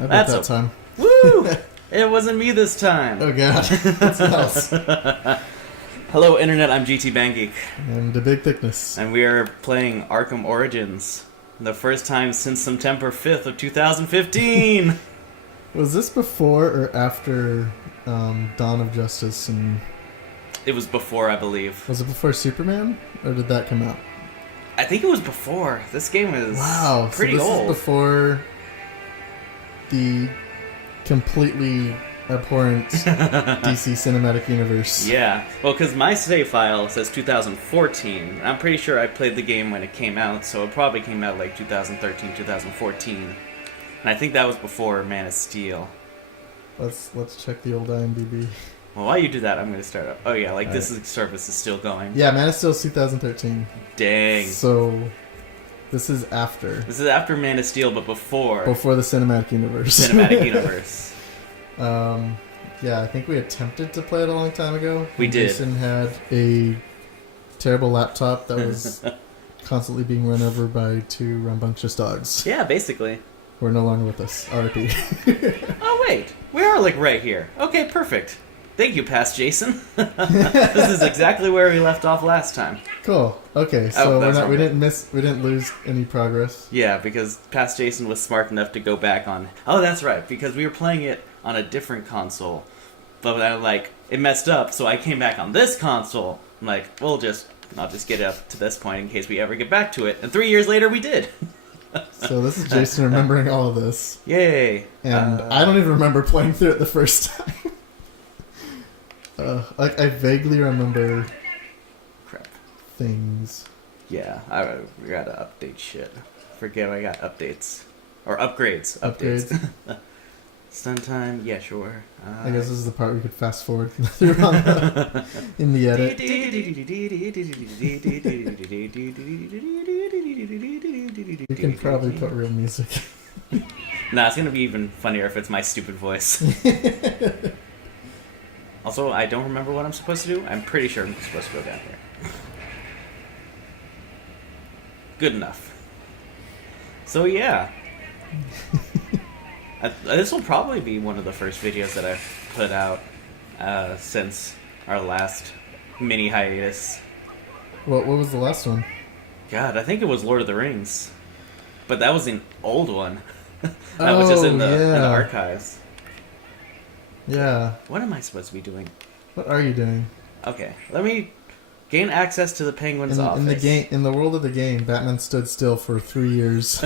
I bet that time. Woo! It wasn't me this time. Oh god, what's else? Hello, Internet. I'm GT Banggeek. And the big thickness. And we are playing Arkham Origins. The first time since September 5th of 2015. Was this before or after Dawn of Justice? And It was before, I believe. was it before Superman, or did that come out? I think it was before. This game is pretty so this old. Is before the completely abhorrent DC Cinematic Universe. Yeah. Well, because my save file says 2014. I'm pretty sure I played the game when it came out, so it probably came out like 2013, 2014. And I think that was before Man of Steel. Let's check the old IMDb. Well, while you do that, I'm going to start up. Oh, yeah, like All this service is still going. Yeah, Man of Steel's 2013. Dang. So this is after. This is after Man of Steel, but before the Cinematic Universe. Cinematic Universe. Yeah, I think we attempted to play it a long time ago. We did. Jason had a terrible laptop that was constantly being run over by two rambunctious dogs. Yeah, basically. Who are no longer with us. R.I.P. Oh, wait. We are, like, right here. Okay, perfect. Thank you, past Jason. This is exactly where we left off last time. Cool. Okay, so we didn't lose any progress. Yeah, because past Jason was smart enough to go back on. Oh, that's right, because we were playing it on a different console, but it messed up, so I came back on this console. I'm like, I'll just get up to this point in case we ever get back to it. And 3 years later, we did. So this is Jason remembering all of this. Yay! And I don't even remember playing through it the first time. I vaguely remember things. Yeah, we gotta update shit. Forget I got updates. Or upgrades. Updates. Stun time, yeah, sure. I guess this is the part we could fast forward through in the edit. You can probably put real music. Nah, it's gonna be even funnier if it's my stupid voice. Also, I don't remember what I'm supposed to do. I'm pretty sure I'm supposed to go down here. Good enough. So yeah. This will probably be one of the first videos that I've put out since our last mini hiatus. What was the last one? God, I think it was Lord of the Rings. But that was an old one. That was just in the archives. Yeah. What am I supposed to be doing? What are you doing? Okay, let me gain access to the Penguin's office. In the world of the game, Batman stood still for 3 years.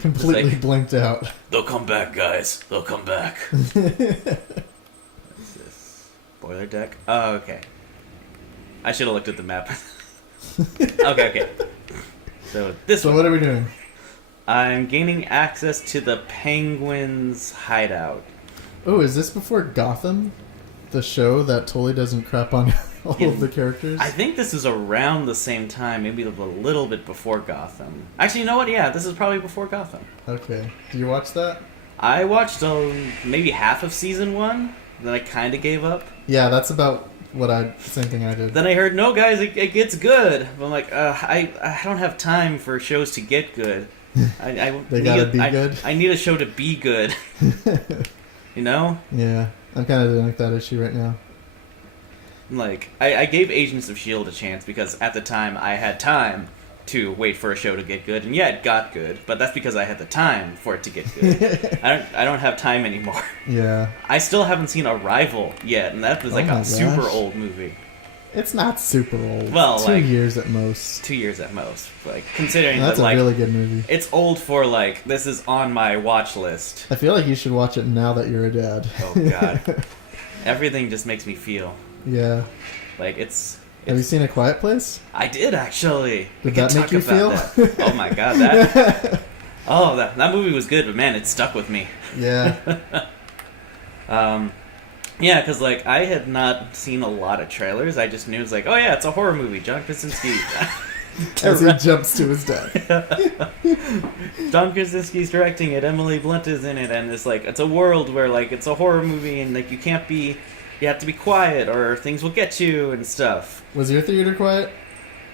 Completely blinked out. They'll come back, guys. They'll come back. What is this? Boiler deck? Oh, okay. I should have looked at the map. Okay. So what are we doing? I'm gaining access to the Penguin's hideout. Oh, is this before Gotham? The show that totally doesn't crap on all of the characters? I think this is around the same time, maybe a little bit before Gotham. Actually, you know what? Yeah, this is probably before Gotham. Okay. Do you watch that? I watched maybe half of season 1, then I kind of gave up. Yeah, that's about same thing I did. Then I heard, no guys, it gets good. I'm like, I don't have time for shows to get good. They gotta be good? I need a show to be good. You know? Yeah, I'm kind of dealing with that issue right now. Like, I gave Agents of S.H.I.E.L.D. a chance because at the time I had time to wait for a show to get good, and yeah, it got good, but that's because I had the time for it to get good. I don't have time anymore. Yeah. I still haven't seen Arrival yet, and that was like a super old movie. It's not super old. Well, 2 years at most. 2 years at most. Like, considering that's that, a really good movie. It's old for, like, this is on my watch list. I feel like you should watch it now that you're a dad. Oh, God. Everything just makes me feel. Yeah. Like, it's... Have you seen A Quiet Place? I did, actually. Did that make you feel? That. Oh, my God. That movie was good, but, man, it stuck with me. Yeah. Yeah, because, like, I had not seen a lot of trailers. I just knew it was like, oh, yeah, it's a horror movie. John Krasinski. As he jumps to his death. John Krasinski's directing it. Emily Blunt is in it. And it's like, it's a world where, like, it's a horror movie and, like, you have to be quiet or things will get you and stuff. Was your theater quiet?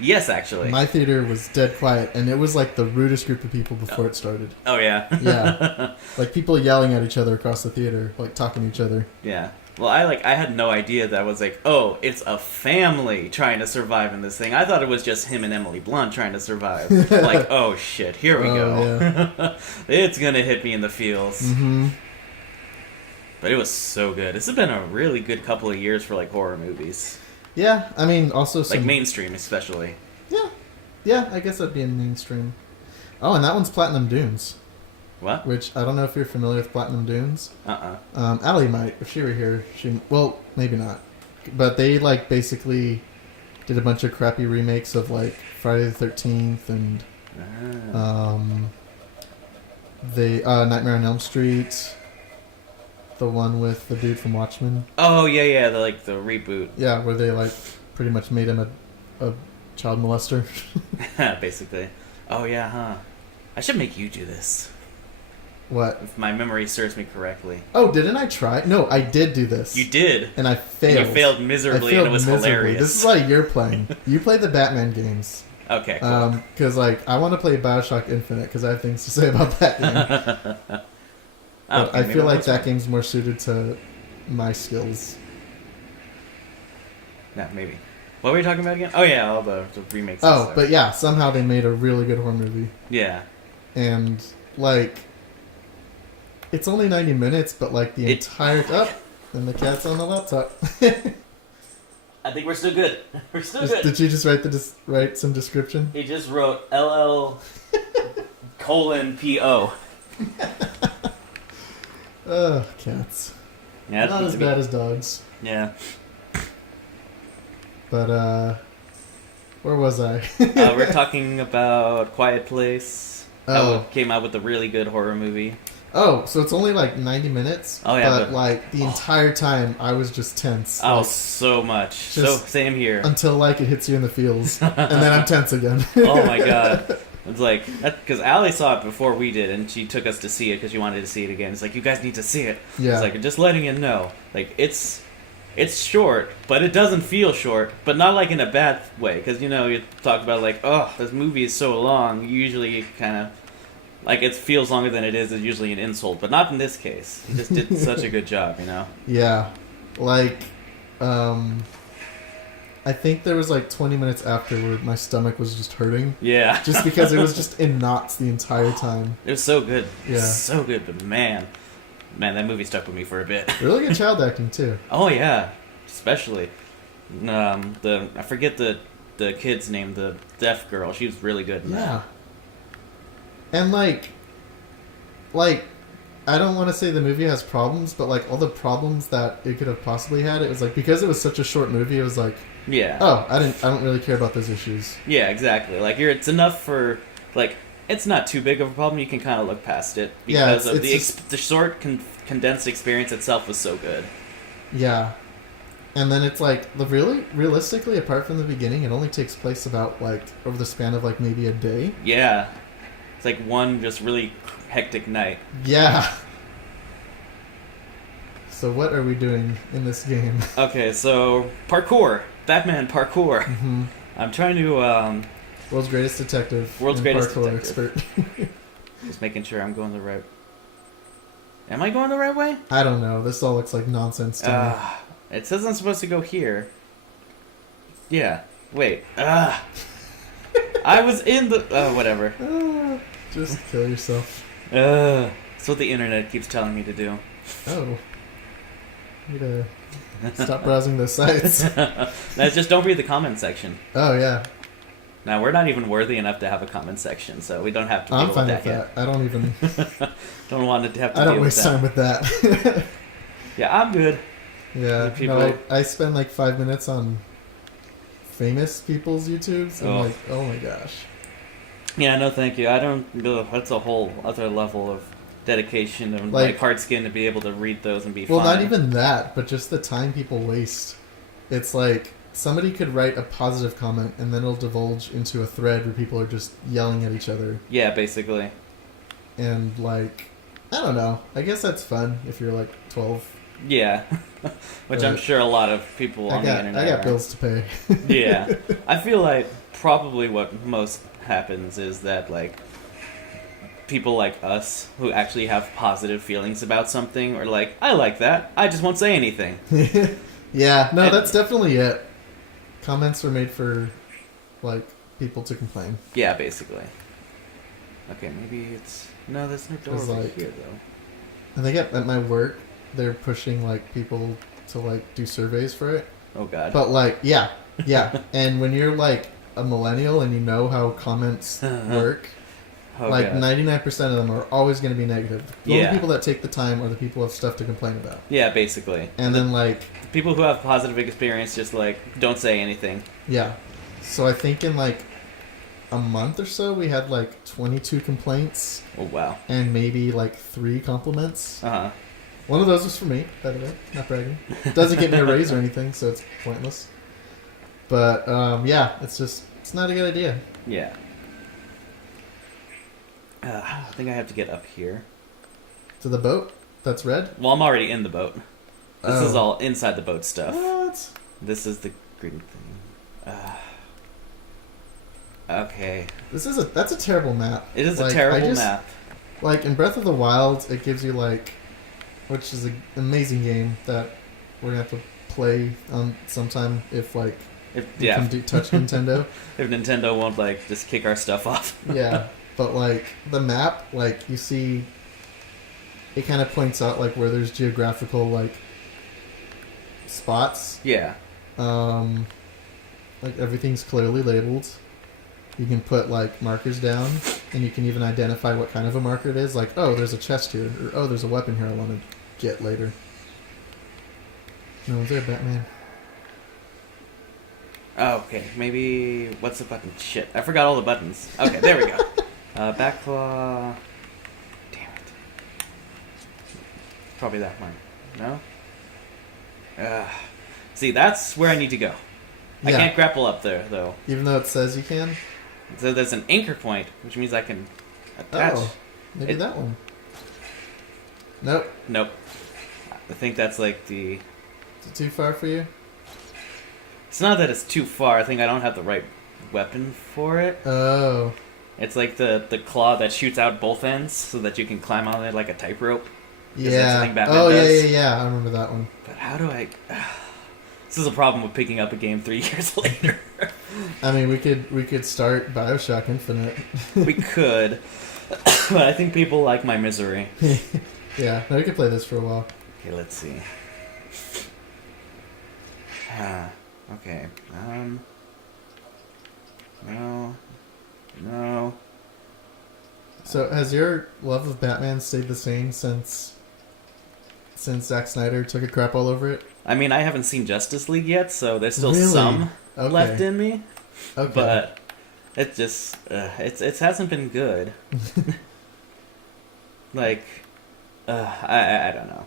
Yes, actually. My theater was dead quiet, and it was like the rudest group of people before it started. Oh, yeah. Yeah. Like people yelling at each other across the theater, like talking to each other. Yeah. Well, I had no idea that was like, oh, it's a family trying to survive in this thing. I thought it was just him and Emily Blunt trying to survive. Like, oh shit, here we go. Yeah. It's gonna hit me in the feels. Mm-hmm. But it was so good. This has been a really good couple of years for like horror movies. Yeah, I mean, also some... Like mainstream, especially. Yeah. Yeah, I guess that'd be in mainstream. Oh, and that one's Platinum Dunes. What? Which, I don't know if you're familiar with Platinum Dunes. Uh-uh. Allie might. If she were here, she... Well, maybe not. But they, like, basically did a bunch of crappy remakes of, like, Friday the 13th and... Nightmare on Elm Street. The one with the dude from Watchmen. Oh, yeah, the reboot. Yeah, where they, like, pretty much made him a child molester. Basically. Oh, yeah, huh. I should make you do this. What? If my memory serves me correctly. Oh, didn't I try? No, I did do this. You did? And I failed. And you failed miserably, and it was hilarious. This is why you're playing. You play the Batman games. Okay, cool. Because, like, I want to play Bioshock Infinite because I have things to say about that game. But I feel like that game's more suited to my skills. Yeah, maybe. What were we talking about again? Oh, yeah, all the remakes. Oh, but yeah, somehow they made a really good horror movie. Yeah. And, like, it's only 90 minutes, but, like, the entire... Oh, and the cat's on the laptop. I think we're still good. We're still good. Did you just write some description? He just wrote LL :PO. Ugh, cats. Yeah, not as bad as dogs. Yeah. But, where was I? We're talking about Quiet Place. Oh. Came out with a really good horror movie. Oh, so it's only like 90 minutes? Oh, yeah. But like, the entire time, I was just tense. Oh, like, so much. So, same here. Until, like, it hits you in the feels. And then I'm tense again. Oh, my God. It's like, because Allie saw it before we did, and she took us to see it because she wanted to see it again. It's like, you guys need to see it. Yeah. It's like, just letting you know. Like, it's short, but it doesn't feel short, but not like in a bad way. Because, you know, you talk about like, oh, this movie is so long. Usually kind of, like, it feels longer than it is usually an insult. But not in this case. He just did such a good job, you know? Yeah. Like, I think there was like 20 minutes after where my stomach was just hurting. Yeah. Just because it was just in knots the entire time. It was so good. Yeah. So good, but man, that movie stuck with me for a bit. Really good child acting too. Oh yeah, especially I forget the kid's name, the deaf girl. She was really good in that. And like I don't want to say the movie has problems, but like all the problems that it could have possibly had, it was like because it was such a short movie, it was like, yeah. Oh, I don't really care about those issues. Yeah, exactly. Like it's enough for like it's not too big of a problem. You can kind of look past it because of the short condensed experience itself was so good. Yeah. And then it's like realistically, apart from the beginning, it only takes place about like over the span of like maybe a day. Yeah. It's like one just really hectic night. Yeah. So what are we doing in this game? Okay, so parkour. Batman parkour. Mm-hmm. I'm trying to... World's greatest detective. World's greatest parkour detective. expert. Just making sure I'm going the right... Am I going the right way? I don't know. This all looks like nonsense to me. It says I'm supposed to go here. Yeah. Wait. I was in the... whatever. Just kill yourself. That's what the internet keeps telling me to do. Oh. Need to stop browsing those sites. That's just don't read the comment section. Oh, yeah. Now, we're not even worthy enough to have a comment section, so we don't have to deal I'm fine with that with that. I don't even... don't want to have to I deal don't with waste time with that. Yeah, I'm good. Yeah. No, I spend like 5 minutes on famous people's YouTubes. And like, oh my gosh. Yeah, no thank you. I don't... That's a whole other level of dedication and like hard skin to be able to read those and be fine. Well, not even that, but just the time people waste. It's like somebody could write a positive comment and then it'll divulge into a thread where people are just yelling at each other. Yeah, basically. And like, I don't know. I guess that's fun if you're like 12. Yeah. Which I'm But sure a lot of people on the internet I got are. bills to pay. Yeah. I feel like probably what most happens is that, like, people like us who actually have positive feelings about something are like, I like that, I just won't say anything. Yeah, no, And- that's definitely it. Comments were made for, like, people to complain. Yeah, basically. Okay, maybe it's... No, there's no door 'Cause, over like- here, though. I think at my work, they're pushing, like, people to, like, do surveys for it. Oh, God. But, like, yeah. And when you're, like, a millennial and you know how comments work, Oh, like, God. 99% of them are always going to be negative. The Yeah. only people that take the time are the people who have stuff to complain about. Yeah, basically. And then, like, People who have positive experience just, like, don't say anything. yeah. So I think in, like, a month or so, we had, like, 22 complaints Oh, wow. and maybe, like, 3 compliments. Uh-huh. One of those was for me, by the way. Not bragging. It doesn't get me a raise or anything, so it's pointless. But, yeah, it's not a good idea. Yeah. I think I have to get up here. To the boat that's red? Well, I'm already in the boat. This Oh. is all inside the boat stuff. What? This is the green thing. Okay. That's a terrible map. It is Like, a terrible I just- map. Like, in Breath of the Wild, it gives you, like, which is an amazing game that we're going to have to play sometime if, like, If, you yeah, can touch Nintendo. if Nintendo won't, like, just kick our stuff off. Yeah, but, like, the map, like, you see, it kind of points out, like, where there's geographical, like, spots. Yeah. Like, everything's clearly labeled. You can put, like, markers down, and you can even identify what kind of a marker it is. Like, oh, there's a chest here, or oh, there's a weapon here I want to get later. No one's there, Batman. Oh, okay. Maybe... What's the button? Shit. I forgot all the buttons. Okay, there we go. Backclaw... Damn it. Probably that one. No? See, that's where I need to go. I Yeah. can't grapple up there, though. Even though it says you can? So there's an anchor point, which means I can attach. Oh, maybe It- that one. Nope. Nope. I think that's like the... Is it too far for you? It's not that it's too far. I think I don't have the right weapon for it. Oh. It's like the claw that shoots out both ends so that you can climb on it like a tightrope. that's Yeah. something Batman Oh, does. yeah. I remember that one. But how do I... This is a problem with picking up a game 3 years later. I mean, we could start Bioshock Infinite. We could. But I think people like my misery. Yeah, no, we could play this for a while. Okay, let's see. Okay. No. So, has your love of Batman stayed the same since Zack Snyder took a crap all over it? I mean, I haven't seen Justice League yet, so there's still Really? some Okay. left in me. Okay. But it just it hasn't been good. Like, I don't know.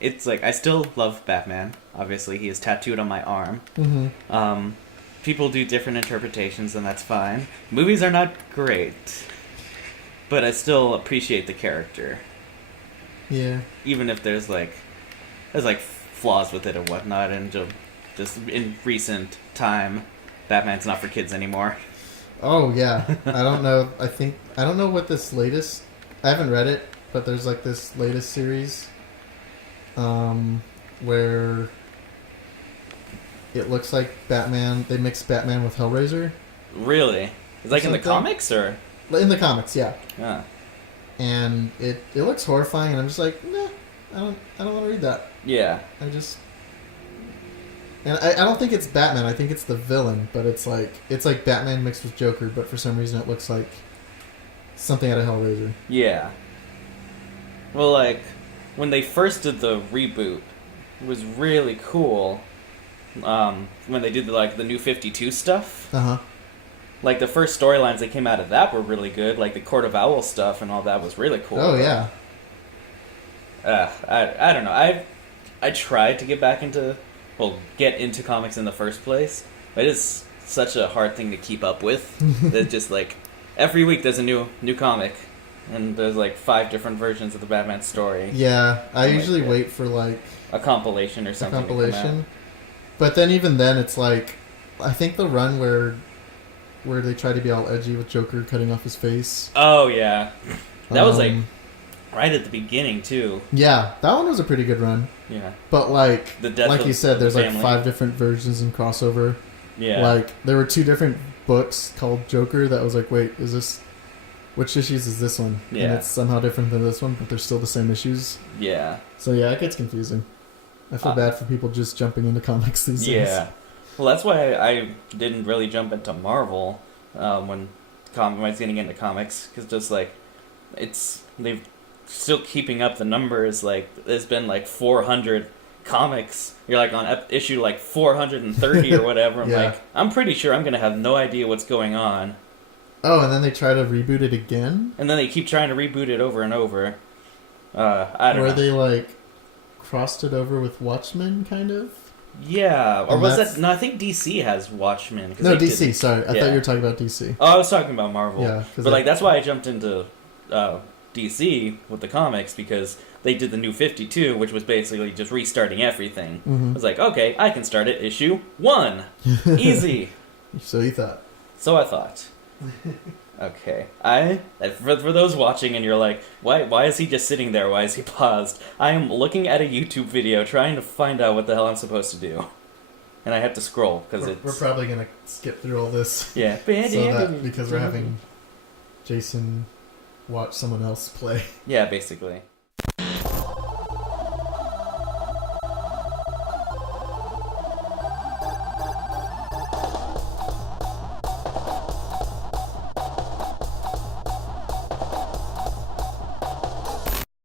It's like I still love Batman. Obviously, he is tattooed on my arm. Mm-hmm. People do different interpretations, and that's fine. Movies are not great, but I still appreciate the character, Yeah. even if there's like flaws with it and whatnot. And just in recent time, Batman's not for kids anymore. Oh, yeah. I don't know. I don't know what this latest... I haven't read it, but there's like this latest series where it looks like Batman... They mix Batman with Hellraiser. Really? It's like in the Something. comics, or? In the comics, yeah. Yeah. And it looks horrifying, and I'm just like, nah, I don't want to read that. Yeah. And I don't think it's Batman. I think it's the villain. But it's like Batman mixed with Joker. But for some reason, it looks like something out of Hellraiser. Yeah. Well, like, when they first did the reboot, it was really cool. When they did the New 52 stuff. Uh huh. Like, the first storylines that came out of that were really good. Like, the Court of Owls stuff and all that was really cool. Oh yeah. I don't know. I tried to get into comics in the first place, but it is such a hard thing to keep up with. That just, like, every week there's a new comic. and there's like 5 different versions of the Batman story. Yeah, I Oh my usually God. wait for like A compilation or a something. to come out. compilation. But then even then, it's like I think the run where they try to be all edgy with Joker cutting off his face. Oh yeah, that was like Um, right at the beginning too. yeah, that one was a pretty good run. Yeah, But like the death like of, you said, of the there's like family. 5 different versions in crossover. Yeah, Like there were 2 different books called Joker that was like, wait, is this which issues is this one? And Yeah. it's somehow different than this one, but they're still the same issues. yeah, So yeah, it gets confusing. I feel Uh, bad for people just jumping into comics these days. yeah. Well, that's why I didn't really jump into Marvel when I was getting into comics, because just like they've still keeping up the numbers. Like there's been like 400 comics. You're like on issue like 430 or whatever. I'm Yeah. like, I'm pretty sure I'm gonna have no idea what's going on. Oh, and then they try to reboot it again? And then they keep trying to reboot it over and over. I don't Where know. they like crossed it over with Watchmen, kind of? Yeah, or And was that's- that? No, I think DC has Watchmen. 'cause No, they DC, did- sorry. I yeah. thought you were talking about DC. Oh, I was talking about Marvel. Yeah, 'cause but like that's why I jumped into DC with the comics, because they did the New 52, which was basically just restarting everything. I Mhm. was like, okay, I can start at issue 1, easy. So you thought. So I thought. Okay, for those watching and you're like, why is he just sitting there? Why is he paused? I am looking at a YouTube video trying to find out what the hell I'm supposed to do, and I have to scroll because We're probably going to skip through all this. yeah. So that, because we're having Jason watch someone else play. Yeah, basically.